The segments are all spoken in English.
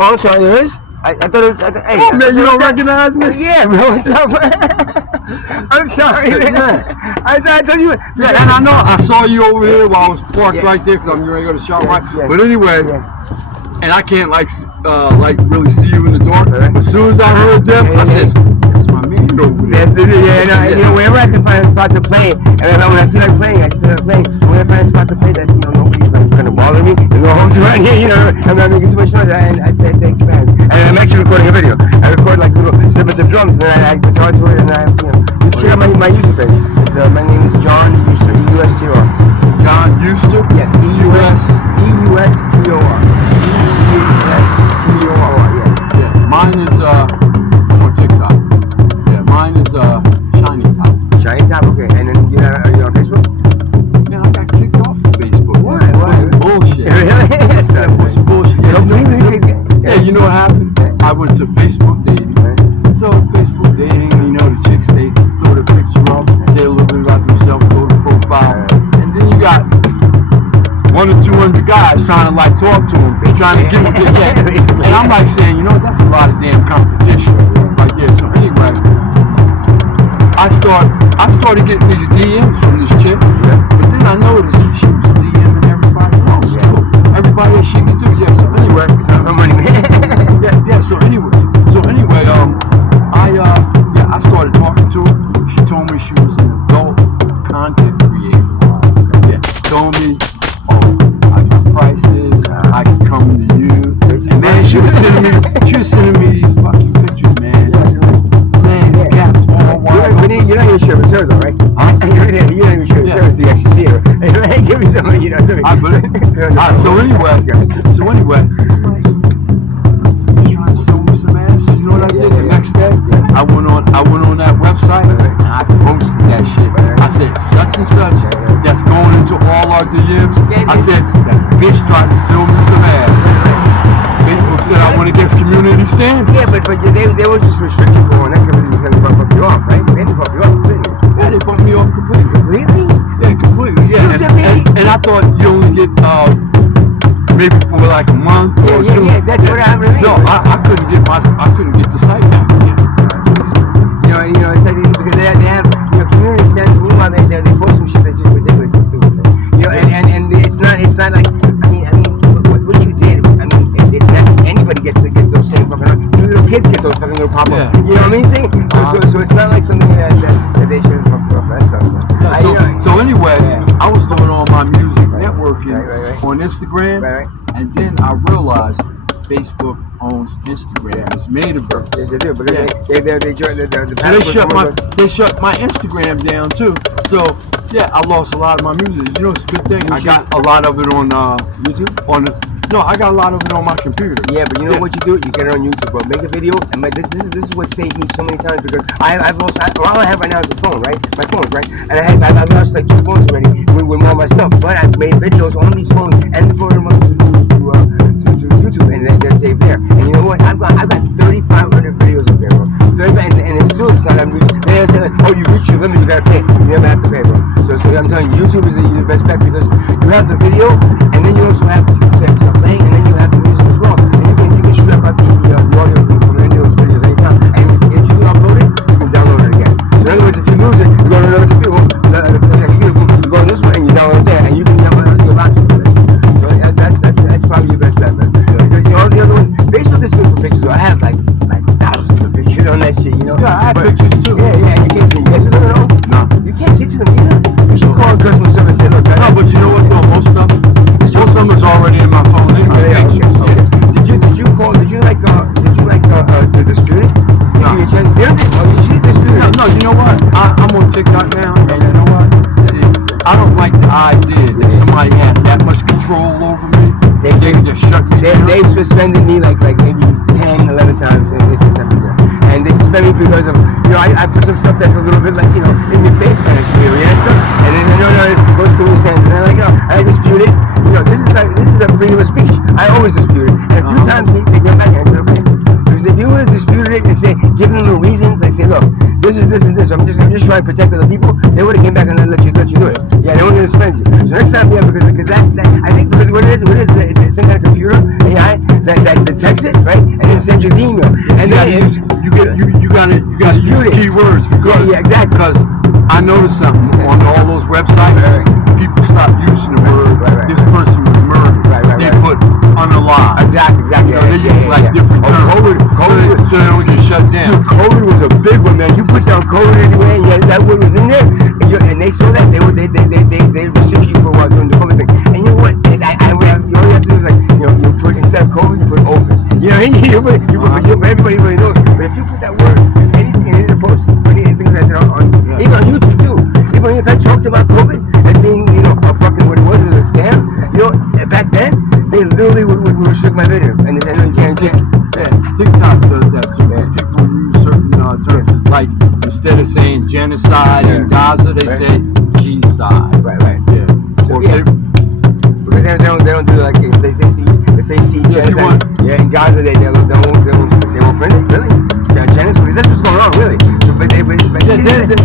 Oh, I'm sorry, there is? I thought it was. Hey, Oh, man, you don't recognize me? Yeah, bro, what's up? I'm sorry, man. I thought you. Yeah, and I know I saw you over here while I was parked right there because I'm going to go to shop right. But anyway, and I can't like really see you in the dark. As soon as I heard them, I said, "That's my man over there." You know, whenever I can find a spot to play, and when I feel like playing, I just feel like playing. When I find a spot to play that nobody's gonna bother me, there's no homes around here. I'm not making too much noise. And I thank fans. And I'm actually recording a video. I record like little snippets of drums, and then I guitar to it, and you can check out my YouTube page. My name is John Euster, E-U-S-T-O-R. John Euster? Yes, E-U-S-T-O-R. E-U-S-T-O-R, yeah. Mine is, I'm on TikTok. Yeah, mine is, Shiny Top. Shiny Top, okay. And then are you on Facebook? Man, I got kicked off of Facebook. Why? Some bullshit. Really? That's some bullshit. Yeah, you know what happened? I went to Facebook dating. So Facebook dating, the chicks, they throw the picture up, say a little bit about themselves, throw the profile, and then you got 100 or 200 guys trying to talk to them, trying to get them to get. And I'm saying, that's a lot of damn competition right there. So anyway, I started getting these DMs from this chick, but then I noticed she was DMing everybody else too. Everybody that she could do, yeah. So anyway, So anyway, I started talking to her. She told me she was an adult content creator. Yeah, told me, I got prices, I can come to you. And man, she was sending me these fucking pictures, man. Man, gaps all wide. You're not even sure if it's her though, right? Huh? You're not even sure if it's her until you actually see her. Hey, give me some, So anyway, you know what I did the next day? I went on that website and I posted that shit. I said such and such that's going into all our DMs. I said that bitch tried to steal me some ass. Facebook said I went against community standards. Yeah, but they were just restricted for one. That's because they bump you off, right? They didn't bump you off completely. Yeah, they bumped me off completely. Completely? Yeah, completely. Yeah, and I thought you only get maybe for like a month or two. Yeah, that's what happened. No, I couldn't get the site back again. It's like because they have community standards. Meanwhile, they post some shit that's just ridiculous and stupid. And it's not like what you did. It's not anybody gets those same fucking. Little kids get those fucking little pop up. You know what I mean? So it's not like something that they shouldn't pop up. That's something. So anyway, I was doing all my music networking on Instagram, and then I realized Facebook owns Instagram. It's Metaverse. They do, but they shut my Instagram down too. So yeah, I lost a lot of my music. It's a good thing. I got a lot of it on YouTube. No, I got a lot of it on my computer. Yeah, but you know what you do? You get it on YouTube, bro. Make a video, and this is what saved me so many times because I've lost. All I have right now is the phone, right? My phone, right? And I've lost like 2 phones already with all my stuff. But I've made videos on these phones and put them up to YouTube, and they're saved there. And you know what? I've got 3,500 videos up there, bro. And it's still not. They're saying, you reach your limit, you gotta pay. You never have to pay, bro. So I'm telling you, YouTube is the best bet because you have the video, and then you also have the playing, and then you have the music as well. And you can strap out the audio from any of those videos anytime. And if you upload it, you can download it again. So in other words, if you lose it, you go to another computer, you go this way, and you download it there, and you can download it your laptop. So that's probably your best bet, man. Because all the other ones, Facebook is good for pictures. So I have like thousands of pictures on that shit, Yeah, I have pictures too. Yeah, you can't see. Yes or no? No. You can't get to them either. You should call customer service and say, look, no, but you know what though? Most of them is already in my phone anyway. Did you dispute it? No. You should dispute it. No, you know what? I'm on TikTok now, and you know what? See, I don't like the idea that somebody has that much control over me. They can just shut me down. They suspended me like maybe 10, 11 times in this September. And they suspended me because of, I put some stuff that's a little bit like, in your face kind of scary and stuff. And then, no, it goes through his hands. And they're like, I dispute it. This is a freedom of speech. I always dispute it. And a few times they come back and I said, okay. Because if you would have disputed it and say, give them a reason, they say, look, this is this and this. I'm just trying to protect other people. They would have came back and let you do it. Yeah, they weren't going to suspend you. So next time, because that I think because what it is, it's some kind of computer AI. that detects it, right? And then sends you the email. And then you gotta use keywords because exactly. Because I noticed something on all those websites. People stop using the word this person was murdered. They put unalive. Exactly. You know, they use like different terms. COVID. So they don't get shut down. Dude, COVID was a big one, man. You put down COVID anyway, and yeah, that word was in there, and they saw that they restrict you for a while doing the COVID thing. And you know what? You only have to do is like, you put instead of COVID, you put open. You know, everybody really knows. But if you put that word anything in the post, anything that they're on even on YouTube too. Even if I talked about COVID as being, a fucking what it was a scam, back then they literally would restrict my video, and they you can't. Yeah, TikTok does that too. People use certain terms, like instead of saying genocide in Gaza, they say G-side. Right. Yeah. Or because they don't do like if they see genocide in Gaza, they won't print it really. Genocide, because that's what's going on really.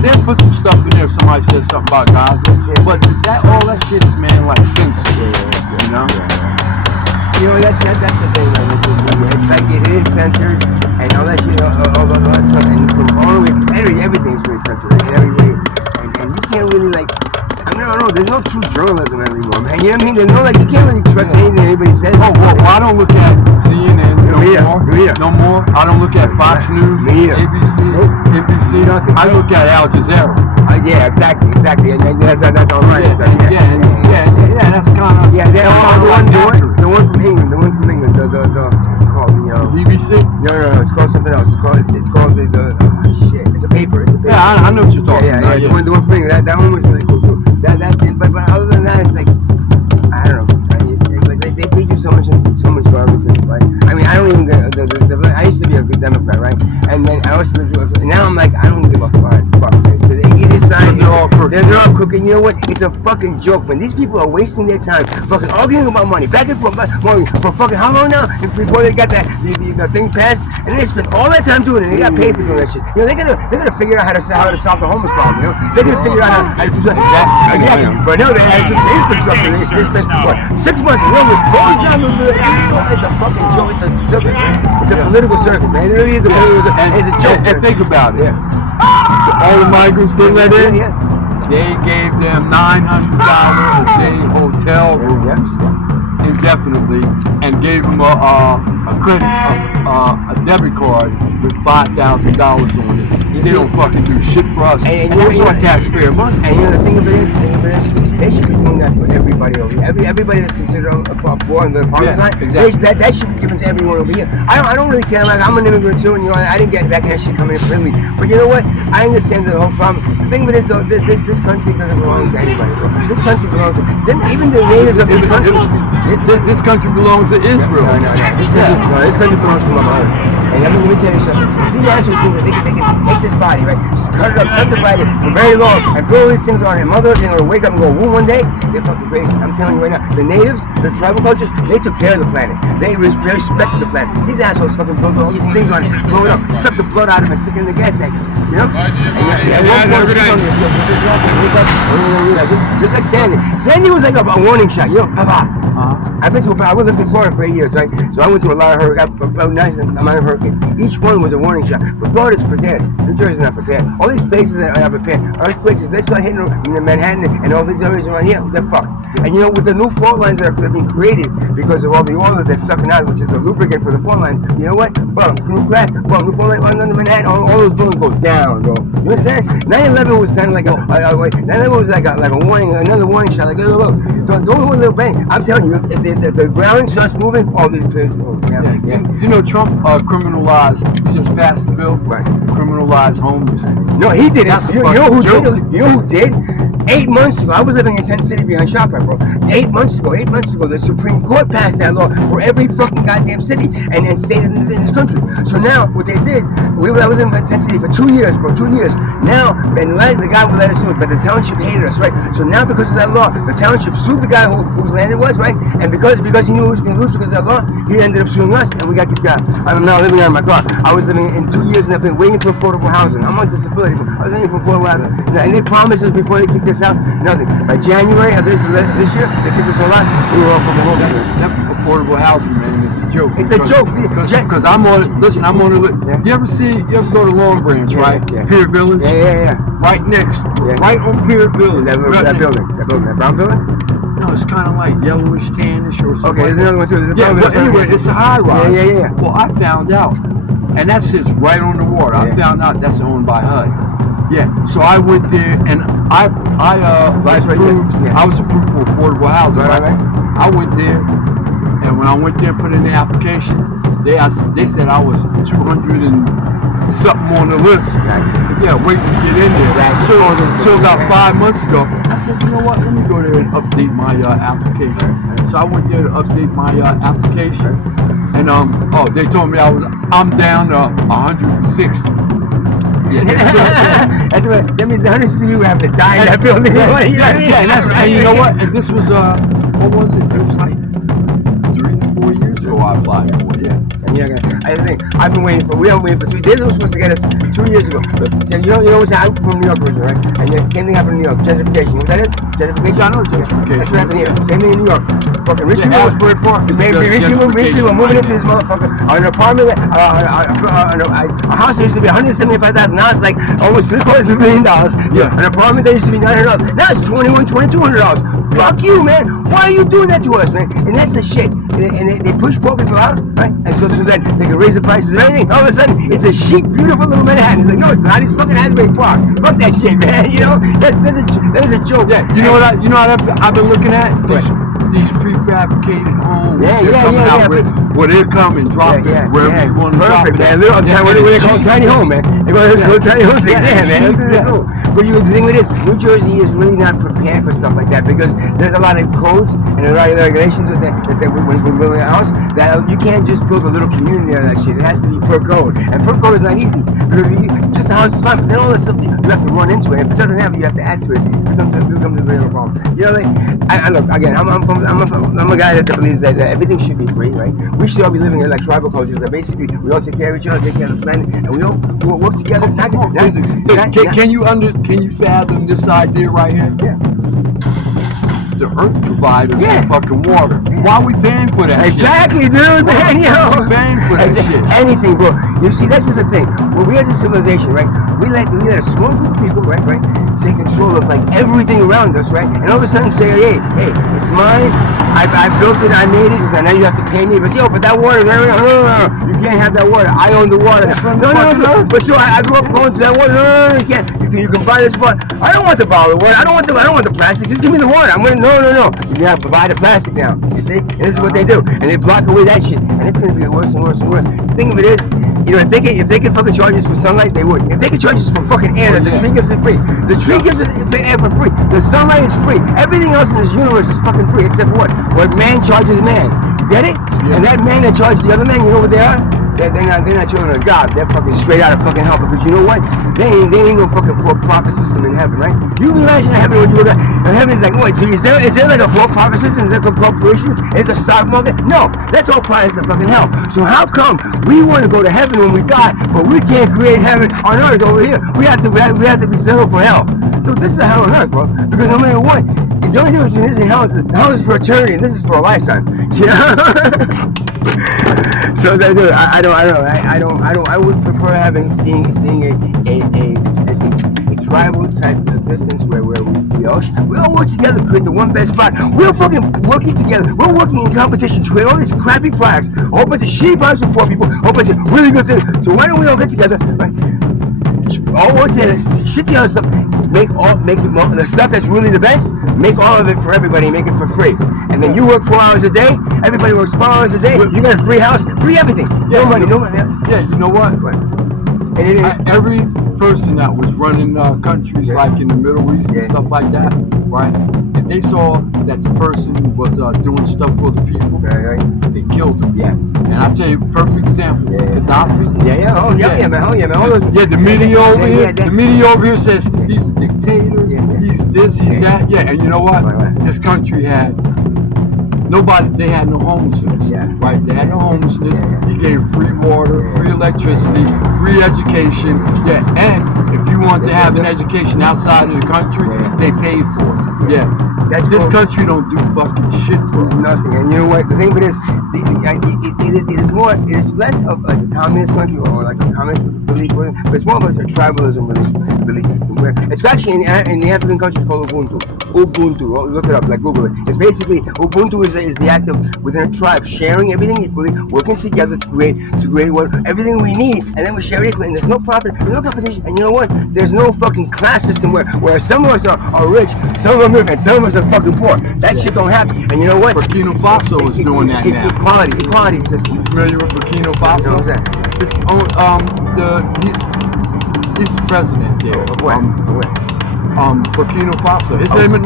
They'll put some stuff in there if somebody says something about Gaza, but all that shit is, man, like censored. That's the thing. It's like it is censored and all that shit, all that stuff, and from all the way, everything's really censored in every way, and you can't really I don't know. There's no true journalism anymore, man. You know what I mean? There's no you can't really trust anything anybody says. Oh well, I don't look at CNN no more. I don't look at Fox News, ABC, NBC. I look at Al Jazeera. Yeah, exactly, and that's all right. That's kind of the one from England, it's called the BBC. No, it's called something else. It's called the shit. It's a paper. Yeah, I know what you're talking about. Yeah. The one thing that one was really cool too. That's it. But other than that, it's like I don't know. They feed you so much garbage. I mean, I don't even. I used to be a good Democrat, right? And then I also now I'm like I don't give a fuck. Either side, they're all crooked. You know what? It's a fucking joke, man. These people are wasting their time fucking arguing about money back and forth for fucking how long now? Before they got the thing passed, and they spent all that time doing it. And they got paid for doing that shit. They're gonna figure out how to solve the homeless problem. They're gonna figure out how to do that. But no, they just infrastructure. They spent 6 months. Close down it's a fucking joke. It's a circus, man. It's a political circus, man. It really is a political. It's a joke. And think about it. All the migrants they let in, they gave them $900 a day hotel rooms indefinitely, and gave them a credit, a debit card with $5,000 on it. They don't fucking do shit for us, and that's our taxpayer money. And the thing of it is, they should be doing that for everybody over here. Everybody that's considered a poor in the apartment line, that should be given to everyone over here. I don't really care. Like I'm an immigrant too, and I didn't get that kind of shit coming in freely. But you know what? I understand the whole problem. The thing of it is, though, this country doesn't belong to anybody. This country belongs to even the natives of this country. This country belongs to Israel. No. This country belongs to my mother. And let me tell you something. These assholes think that they can take this body, right? Just cut it up, subdivide it for very long, and put all these things on it. Mother, they're gonna wake up and go woo one day. They're fucking crazy. I'm telling you right now. The natives, the tribal cultures, they took care of the planet. They respected the planet. These assholes fucking built all these things on it, blow it up, suck the blood out of it, and stick it in the gas tank. You know? Just like Sandy. Sandy was like a warning shot. You know, papa. I lived in Florida for 8 years, right? So I went through a lot of hurricanes. Each one was a warning shot. But Florida's prepared. New Jersey's not prepared. All these places that are prepared. Earthquakes, if they start hitting Manhattan and all these areas around here, they're fucked. And with the new fault lines that are being created because of all the oil that they're sucking out, which is the lubricant for the fault lines, you know what? Boom, new crack, boom, new fault line under Manhattan, all those buildings go down, bro. You understand? 9/11 was kind of like 9/11 was like a warning, another warning shot. Like, look, don't do a little bang. I'm telling you, if the ground starts moving, all these places go down. You know, Trump criminalized. He just passed the bill. Right. Criminalized homelessness. No, he didn't. You know who did? 8 months ago, I was living in Tent City behind ShopRite, bro. 8 months ago, the Supreme Court passed that law for every fucking goddamn city and state in this country. So now, what they did, I was in Tent City for 2 years, bro, 2 years. Now, and the guy would let us do it, but the township hated us, right? So now, because of that law, the township sued the guy whose land it was, right? And because he knew he was going to lose because of that law, he ended up suing us, and we got kicked out. I'm now living out of my car. I was living in 2 years, and I've been waiting for affordable housing. I'm on disability. I was waiting for affordable housing. And they promised us before they kicked us out, nothing. By January of this year, they kicked us all out. We were all from the home. That's affordable housing, man. and it's a joke. It's a joke. Because I'm on the list. Yeah. You ever go to Long Branch, right? Yeah. Pier Village? Yeah. Right next, Yeah. right on Pier Village. That building, that brown building? No, it's kind of like yellowish, tannish or something. Okay, there's another one too. There's a Yeah, brown but building. anyway, it's a high rise. Yeah. Well, I found out, and that sits right on the water. I found out that's owned by HUD. Yeah, so I went there and I was approved. Yeah. I was approved for affordable housing. Right. I went there, and when I went there and put in the application, they said I was 200 and something on the list. Exactly. Yeah, waiting to get in there. Exactly. So about 5 months ago, I said, you know what? Let me go there and update my application. So I went there to update my application, and they told me I'm down to 160. Yeah, that's what. That means 160 people have to die in that building. And you know what? And this was what was it? It was like 3 to 4 years ago I applied for it. Yeah. And you're gonna. I think we have been waiting for 2 days. They were supposed to get us 2 years ago. But you know what's happening? I'm from New York originally, right? And the same thing happened in New York. Gentrification. What that is? Gentrification. I know gentrification. That's what happened here. Same thing in New York. Fucking rich people. Asbury Park. Rich people are moving into this motherfucker. An apartment, a house that used to be $175,000. Now it's like almost $750,000. Yeah. An apartment that used to be $900. Now it's $2,200. Fuck you, man. Why are you doing that to us, man? And that's the shit. And they push poor people out, right? And so then they can raise the prices of anything. All of a sudden, it's a chic, beautiful little Manhattan. It's like, no, it's not. It's fucking Asbury Park. Fuck that shit, man. You know, that is a joke. Yeah, you know what I've been looking at? These prefabricated homes. They're coming out where they come and drop it wherever you want to drop it. Man. What they call tiny home, man. They go tiny homes. Man. But the thing with this, New Jersey is really not prepared for stuff like that because there's a lot of codes and a lot of regulations that when we're building a house that you can't just build a little community out of that shit. It has to be per code, and per code is not easy because just the house is fine, but then all that stuff you have to run into it. If it doesn't have it, you have to add to it. It becomes a real problem. You know, I look again. I'm a guy that believes that everything should be free, right? We should all be living in like tribal cultures that basically we all take care of each other, take care of the planet, and we all work together. Can you fathom this idea right here? Yeah. The earth provided fucking water. Why are we paying for that exactly, shit? Dude, man, We're paying for that shit. Anything, bro. You see, that's the thing. When we as a civilization, right, we let a small group of people, right, take control of like everything around us, right? And all of a sudden say, hey, it's mine. I built it, I made it, and now you have to pay me. But but that water, no, you can't have that water. I own the water. No. But so I grew up going to that water. No, you can't. You can buy this water. I don't want the bottle of water. I don't want the plastic. Just give me the water. I'm gonna no. You have to buy the plastic now. You see? And this is what they do. And they block away that shit. And it's gonna be worse and worse and worse. The thing of it is, you know, if they can fucking charge us for sunlight, they would. If they can charge us for fucking air, the tree gives it free. The tree gives it the air for free. The sunlight is free. Everything else in this universe is fucking free, except for what? What man charges man. You get it? Yeah. And that man that charges the other man, you know what they are? They're not children of God. They're fucking straight out of fucking hell. Because you know what? They ain't no fucking for-profit system in heaven, right? You can imagine heaven when you look at heaven is like, what? Is there like a for-profit system? Is there corporations? Is there stock market? No, that's all private to fucking hell. So how come we want to go to heaven when we die, but we can't create heaven on earth over here? We have to be settled for hell. So this is a hell on earth, bro. Because no matter what, the only difference between this and hell is for eternity, and this is for a lifetime. You know? So I would prefer seeing a tribal type of existence where we all work together to create the one best spot. We're fucking working together. We're working in competition to create all these crappy products, a whole bunch of shitty products for poor people, a whole bunch of really good things. So why don't we all get together, right? All work together, shit the other stuff, make the stuff that's really the best, make all of it for everybody, make it for free. And then you work 4 hours a day, everybody works 4 hours a day, you got a free house, free everything. No money. Yeah, you know what? And every person that was running countries like in the Middle East and stuff like that, right? If they saw that the person was doing stuff for the people, they killed him. Yeah. And I'll tell you a perfect example. Gaddafi. Man. The media over here. The media over here says he's a dictator. He's this. He's that. Yeah. And you know what? This country had they had no homelessness. Right? They had no homelessness. He gave free water, free electricity, free education. Yeah. And if you want to have an education outside of the country, they paid for it. Yeah. This country don't do fucking shit for nothing. And you know what? The thing of it is, it is less of like a communist country or like a communist belief, but it's more of a tribalism belief system where it's actually in the African country it's called Ubuntu. Ubuntu, look it up, like Google it. It's basically Ubuntu is the act of within a tribe sharing everything equally, working together to create everything we need, and then we share it equally. And there's no profit, there's no competition, and you know what? There's no fucking class system where some of us are rich, some of them are and some of us are fucking poor. That shit don't happen. And you know what? Burkina Faso is doing that now. Equality system. You familiar with Burkina Faso? You know what I'm saying? He's the president there. Of what? Burkina Faso. His name is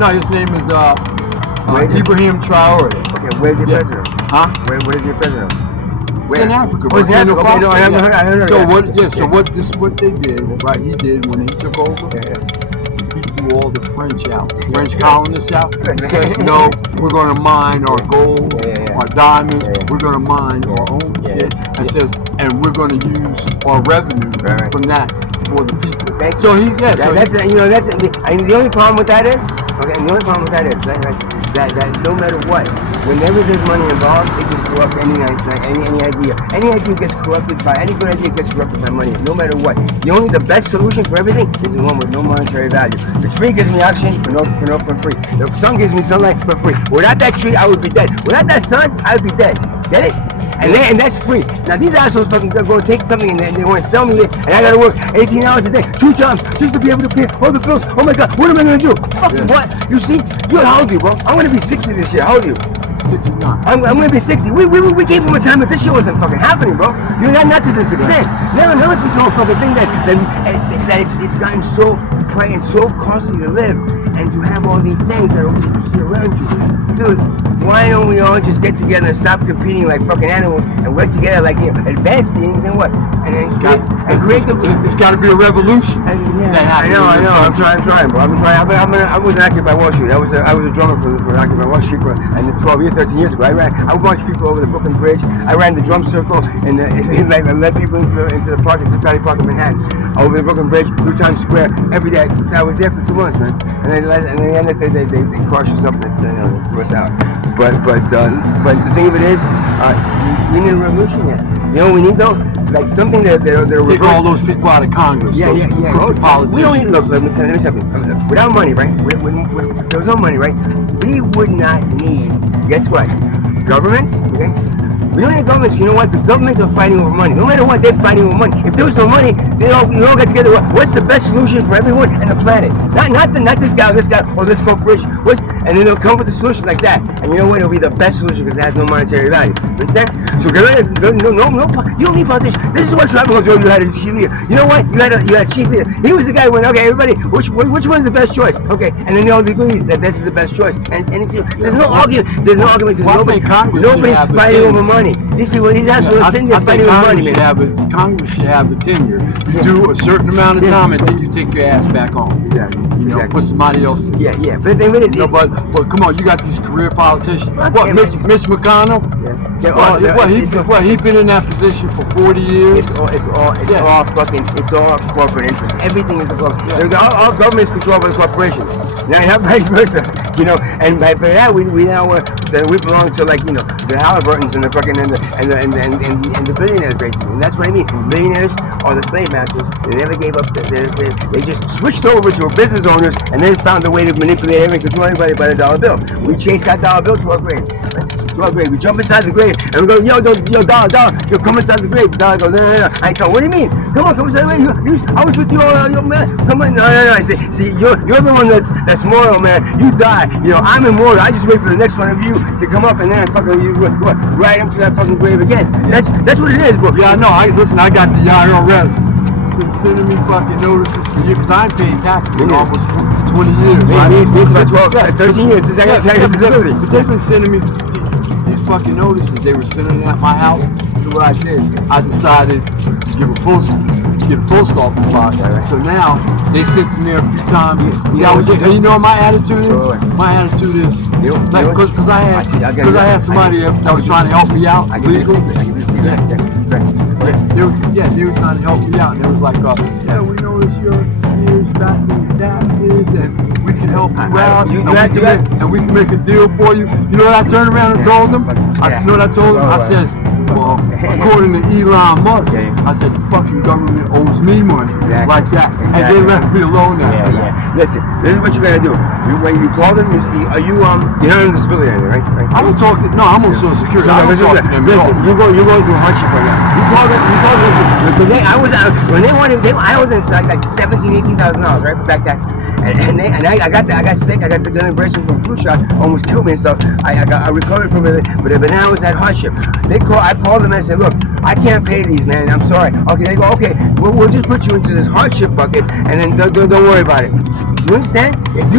Ibrahim Traore. Okay, where's your president? Huh? Where's your president? Where? In Africa. Oh, it's in Africa. Okay, no, I heard that. This is what they did, right? He did when he took over. He threw all the French out, French colonists out. He says, no, we're going to mine our gold, our diamonds, we're going to mine our own shit. And says, and we're going to use our revenue from that for the people. So the only problem with that is, that no matter what, whenever there's money involved, it can corrupt any idea. Any idea gets corrupted by any good idea gets corrupted by money. No matter what, the best solution for everything is the one with no monetary value. The tree gives me oxygen for free. The sun gives me sunlight for free. Without that tree, I would be dead. Without that sun, I would be dead. Get it? And that's free. Now these assholes fucking go take something and they want to sell me it, and I gotta work 18 hours a day, 2 jobs, just to be able to pay all the bills. Oh my god, what am I gonna do? Fucking what? You see? How old are you, bro? I'm gonna be 60 this year. How old are you? 69. I'm gonna be 60. We came from a time that this shit wasn't fucking happening, bro. You're not to this extent. Never become a fucking thing that it's gotten so pricey and so costly to live and to have all these things that are see around you. Dude, why don't we all just get together and stop competing like fucking animals and work together like advanced beings and what? And then it's got to be a revolution. I know. I'm trying, bro. I was active by Wall Street. I was a drummer for Active by Wall Street for 13 years ago. I watched people over the Brooklyn Bridge. I ran the drum circle and I led people into the park, into Valley Park in Manhattan, over the Brooklyn Bridge, through Times Square, every day. I was there for 2 months, man. And then they crushed us up and threw us out. But the thing of it is, we need a revolution here. You know what we need though? Like something that they're take all those people out of Congress. Yeah. Politicians. We don't need, look, let me tell you something. Without money, right? If there was no money, right? We would not need, guess what? Governments, okay? We don't need governments. You know what? The governments are fighting over money. No matter what, they're fighting over money. If there was no money, we all get together. What's the best solution for everyone and the planet? Not this guy, or this corporation. And then they'll come with a solution like that. And you know what? It'll be the best solution because it has no monetary value. Understand? So get rid of you don't need politicians. This is what tribal told you had a chief leader. You know what? You had a chief leader. He was the guy who went, okay, everybody, which one's the best choice? Okay, and then they all agree that this is the best choice. And there's no argument. There's no argument because nobody's fighting over money. These assholes are sitting there fighting over money. Congress should have a tenure. You do a certain amount of time and then you take your ass back home. Exactly. Put somebody else in. Yeah. But the thing is, but come on, you got these career politicians. Mitch McConnell? He's been in that position for 40 years. It's all corporate interest. Everything is a corporate. All governments control by the corporations. Now, not vice versa. And by that we belong to the Halliburtons and the fucking and the billionaires basically. And that's what I mean. Billionaires are the slave masters. They never gave up. They just switched over to business owners and then found a way to manipulate everything, control everybody by the dollar bill. We chase that dollar bill to our grave. We jump inside the grave and we go, yo, dollar, come inside the grave. The dollar goes, no. I go, what do you mean? Come inside the grave. I was with you, man. Come on, no. I say, see, you're the one that's mortal, man. You die. I'm immortal. I just wait for the next one of you to come up and then fucking you right into that fucking grave again. That's what it is, bro. Yeah, I know. I got the IRS been sending me fucking notices for years because I ain't paying taxes in almost 20 years. It's about 13 years since I got tax disability. But they've been sending me these fucking notices. They were sending them at my house. So what I did, I decided to get a post office box. So now they sent me a few times. You know what my attitude is? My attitude is because I had somebody that was trying to help me out legally. They were trying to help me out, and it was like, we noticed your years back in your taxes, and we can help you out, You and, have to and we can make a deal for you. You know what I turned around and told them? You know what I told them? I says, well, according to Elon Musk, I said the fucking government owes me money, like that, and they left me alone now. Yeah. Listen, this is what you gotta do. When you call them, you're on disability, right? I don't talk to. No, I'm on Social Security. I don't talk to them. Listen, you're going through hardship right now. You call them. Because when they wanted, I was in like $17,000-$18,000, right, for back taxes. And I got sick. I got the gun embracing from flu shot, almost killed me and stuff. I recovered from it, but now it's that hardship. I called them and I said, look, I can't pay these, man. I'm sorry. Okay, they go, okay, we'll just put you into this hardship bucket, and then don't worry about it. You understand? If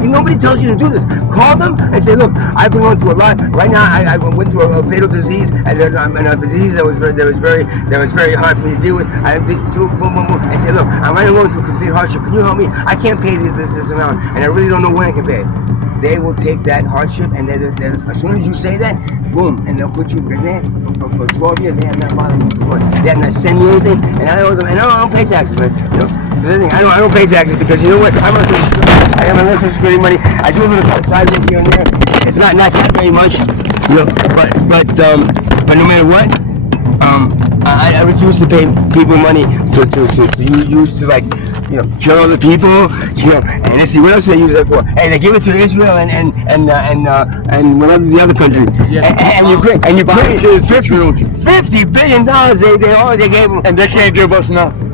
nobody tells you to do this, call them and say, look, I've been going through a lot. Right now, I went through a fatal disease, and a disease that was very hard for me to deal with. I did and say, look, I'm right now going through complete hardship. Can you help me? I can't pay this amount, and I really don't know when I can pay it. They will take that hardship, and then as soon as you say that, boom, and they'll put you in for 12 years. They have not bothered me before. They have not sent me anything, and I owe them. And I don't pay taxes, man. You know, so the thing, I don't pay taxes because you know what? I have my Social Security money. I do a little outside work here and there. It's not very much, you know. But no matter what, I refuse to pay people money to use to like, you know, kill other people, you know, and let's see what else they use that for. Hey, they give it to Israel and whatever the other country, and Ukraine, $50 billion they gave them, And they can't give us nothing.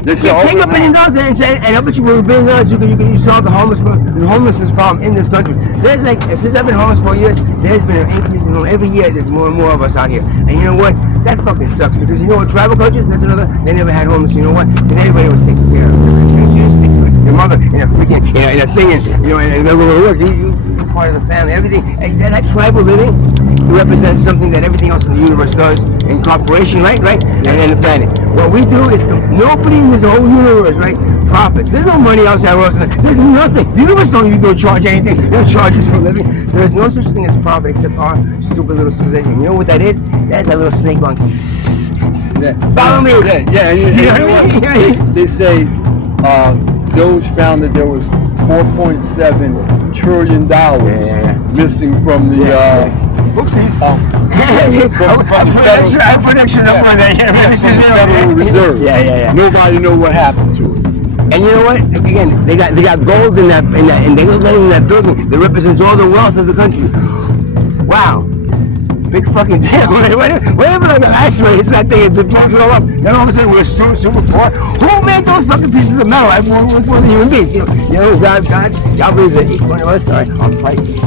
They take $1 billion and say, and how much you with $1 billion you can solve the homelessness problem in this country. There's like, since I've been homeless for years, there's been an increase in every year. There's more and more of us out here, and you know what? That fucking sucks because you know what? Tribal cultures, that's another. They never had homeless. You know what? And everybody was taking care of them. You just stick with your mother in a freaking in a thing, and you know, and they'll go to work. You're part of the family. Everything. And that tribal living represents something that everything else in the universe does in cooperation, right? And the planet. What we do is nobody in this whole universe, right, profits. There's no money outside of us. There's nothing. The universe don't charge anything. They don't charge us for living. There's no such thing as profit except our stupid little civilization. You know what that is? That's a little snake bunk. Follow me. They say those found that there was $4.7 trillion missing from the I put extra number on that. Federal Reserve. Yeah. Nobody know what happened to it. And you know what? Again, they got gold in that, and they look in that building that represents all the wealth of the country. Wow. Big fucking deal. Whatever like an asteroid, it's that thing, it blows it all up. Then all of a sudden we're super poor. Who made those fucking pieces of metal? Everyone's one of the human beings. You know, God believes that each one of us are priceless.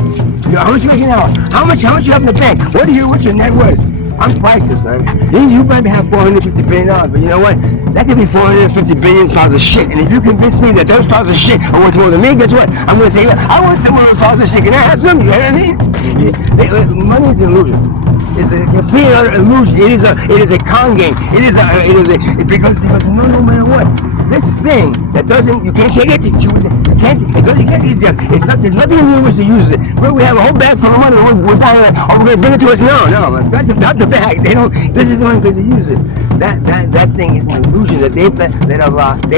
You know, how much you making now? How much you have in the bank? What's your net worth? I'm priceless, man. You might have $450 billion, but you know what? That could be 450 billion pounds of shit. And if you convince me that those pounds of shit are worth more than me, guess what? I'm going to say, I want some of those pounds of shit. Can I have some? You know what I mean? Money is an illusion. It's a complete and utter illusion. It is a con game. Because no matter what, this thing that doesn't, you can't take it, there's nothing in the universe that uses it. We have a whole bag full of money, we're buying it, we're going to bring it to us. No, that's not the bag. This is the one because they use it. That thing is an illusion that they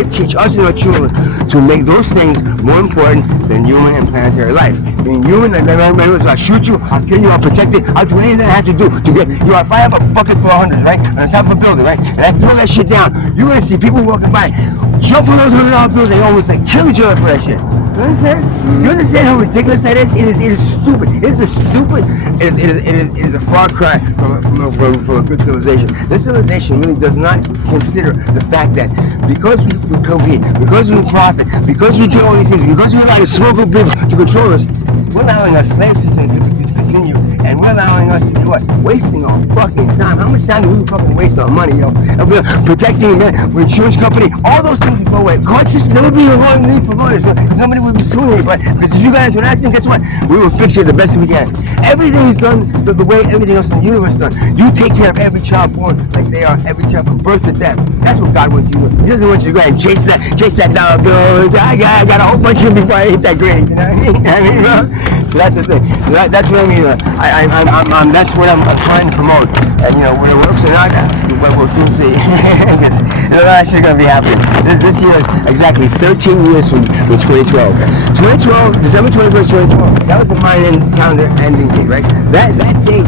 teach us and our children to make those things more important than human and planetary life. Being human, I'll shoot you, I'll kill you, I'll protect it, I'll do anything I have to do to get you. If I have a bucket for 100, right, on top of a building, right, and I throw that shit down, you're gonna see people walking by, jump on those $100 bills, they almost like kill each other for that shit. You understand? You understand how ridiculous that is? It is stupid. It is a far cry from a good civilization. This civilization really does not consider the fact that because we compete, because we profit, because we do all these things, because we allow the smuggled people to control us, we're allowing a slave system to continue, and we're allowing us to do what? Wasting our fucking time. How much time do we fucking waste on money, yo? And we're protecting the insurance company, all those things would go away. Court system, there would be a long need for lawyers. Somebody would be suing anybody. Because if you got into an accident, guess what? We will fix it the best we can. Everything is done the way everything else in the universe is done. You take care of every child born like they are, every child from birth to death. That's what God wants you to do. He doesn't want you to go ahead and chase that dollar bill. I got a whole bunch of them before I hit that grade. You know what I mean? Bro? So that's the thing. So that's what I mean. That's what I'm trying to promote. And when it works or not, we'll soon see. Because it's actually going to be happening. This year is exactly 13 years from 2012. 2012, December 21st, 2012. That was the Mayan calendar ending date, right? That date.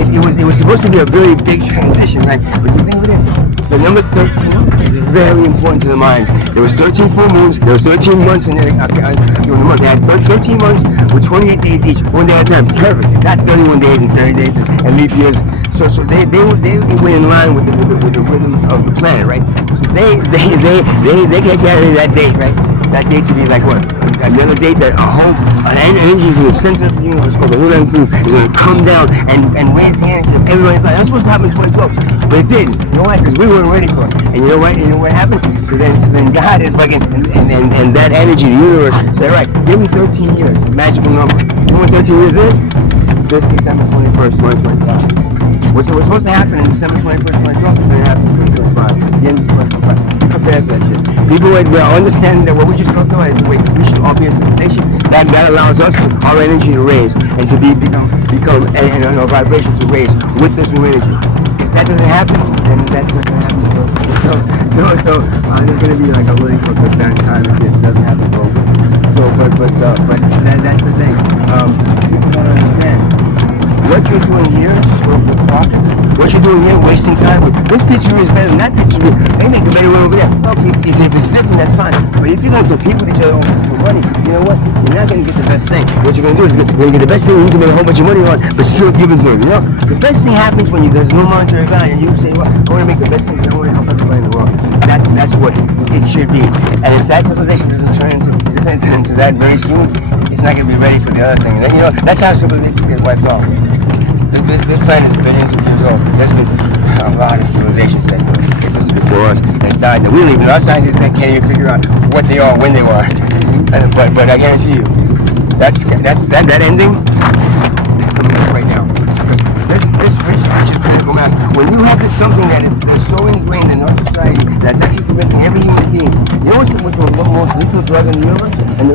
It was supposed to be a very big transition, right? But you think of it, the number 13 is very important to the Mayans. There was 13 full moons, there was 13 months in the month. They had 13 months with 28 days each, one day at a time. Perfect. Not 31 days and 30 days and leap years. So they went in line with the rhythm of the planet, right? So they can carry that date, right? That date to be like what? Another date that an energy from the center of the universe called the Lunar Group is going to come down and raise the energy of everybody's life. That's supposed to happen in 2012, but it didn't. You know why? Because we weren't ready for it. And you know what? You know what happened? So then God is fucking and that energy, the universe, said, right, give me 13 years, magical number. You know what 13 years is? This December 21st, 2025. What's supposed to happen in December 21st, 2012 is going to happen in 2025. The end of 2025. Be prepared for that shit. People will understand that what we just go through is the way we should all be a civilization. That allows us our energy to raise and to become and our vibration to raise with this new energy. If that doesn't happen, then that's not going to happen. So there's going to be like a really fucked up time if this doesn't happen. But that's the thing. People don't understand. What you're doing here is what you're doing here, wasting time. This picture is better than that picture. They make a better one over there. Okay, if it's different, that's fine. But if you're going to compete with each other for money, you know what? You're not going to get the best thing. What you're going to do is you're going to get the best thing you can make a whole bunch of money on, but still give it to them. The best thing happens when there's no monetary value, and you say, well, I want to make the best thing. I want to help everybody in the world. That's what it should be. And if that civilization doesn't turn into that very soon, it's not going to be ready for the other thing. And then, that's how civilization gets wiped off. This planet is billions of years old. There's been a lot of civilizations that existed before us and died. That we don't even, our scientists can't even figure out what they are, when they were. But I guarantee you, that ending is coming up right now. This rich critical mass. When you have something that is so ingrained in our society that's actually preventing every human being. You know what's the most lethal drug in the universe and the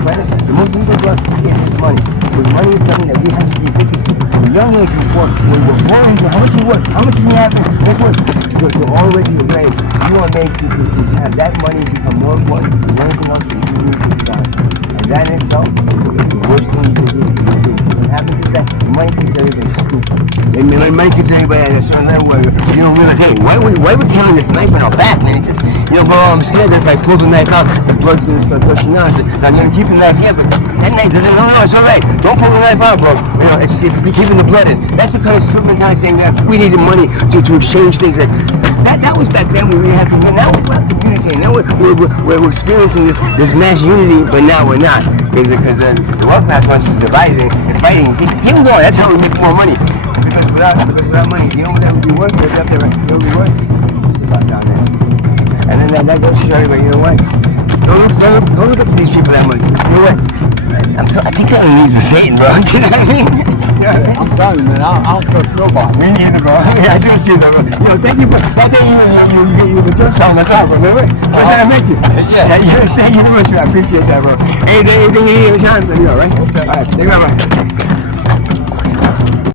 planet? The most lethal drug is money. Because money is something that we have to be addicted to. Young age before, when we're born, how much you work, how much you have, guess what? You're already raised. You want to make to have that money become more important than anything else that you need to decide. And that in itself is the worst thing you can do. What happens is that money keeps everything stupid. Money keeps everybody at a certain level where you don't realize, hey, why are we carrying this knife on our back, man? It's just, bro, I'm scared that if I pull the knife out, the blood's going to start gushing out. I'm going to keep the knife here, but that knife doesn't, no, it's all right. Don't pull the knife out, bro. It's keeping the blood in. That's the kind of stupid kind of thing that we needed money to exchange things. That was back then when we had to. Now we're communicating. Now we're experiencing this mass unity, but now we're not. Because the wealth class wants to divide and fighting. Keep them going. That's how we make more money. Because without money, you know what that would be worth? It would be worth about down there. And then that goes to show everybody, you know what? Don't look up to these people that much. You know what? I think I need to Satan, bro. You know what I mean? I'm telling you, man, I don't trust nobody. Me neither, bro. I trust you, though, bro. Thank you for that day you were just on the car, bro. Remember? What did I make you? Yeah. Thank you very much. I appreciate that, bro. Anything you need, anytime, right? Okay. All right. Thank you, bro.